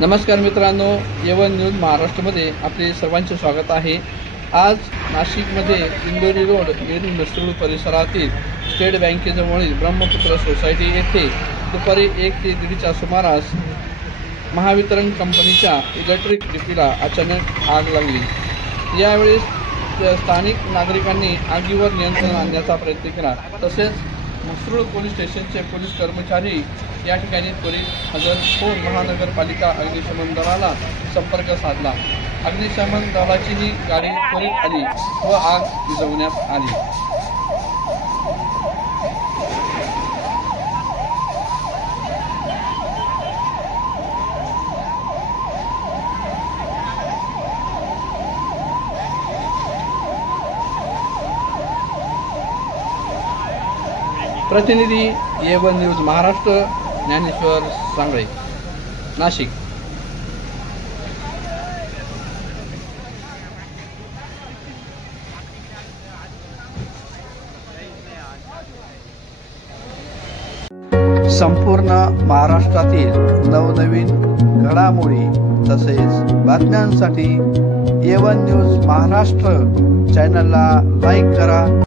नमस्कार मित्रांनो, येवन न्यूज महाराष्ट्रमध्ये आपले सर्वांचे स्वागत आहे। आज नाशिकमध्ये इंदोरी रोड येथील मिसरूळ परिसरातील स्टेट बँकेजवळील ब्रह्मपुत्र सोसायटी येथे दुपारी 1 ते 1:30च्या सुमारास महावितरण कंपनीच्या इलेक्ट्रिक डिपीला अचानक आग लागली। यावेळी स्थानिक नागरिकांनी आगीवर नियंत्रण आणण्याचा प्रयत्न केला। तसेच मिसरूळ पोलीस स्टेशनचे पोलीस कर्मचारी या ठिकाणी त्वरित हजर होऊन महानगरपालिका अग्निशमन दलाला संपर्क साधला। अग्निशमन दलाची ही गाडी त्वरित आली व आग विझवण्यात आली। प्रतिनिधी येवन न्यूज महाराष्ट्र, ज्ञानेश्वर सांगळे, नाशिक। संपूर्ण महाराष्ट्रातील नवनवीन घडामोडी तसेच बातम्यांसाठी येवन न्यूज महाराष्ट्र चॅनलला लाईक करा।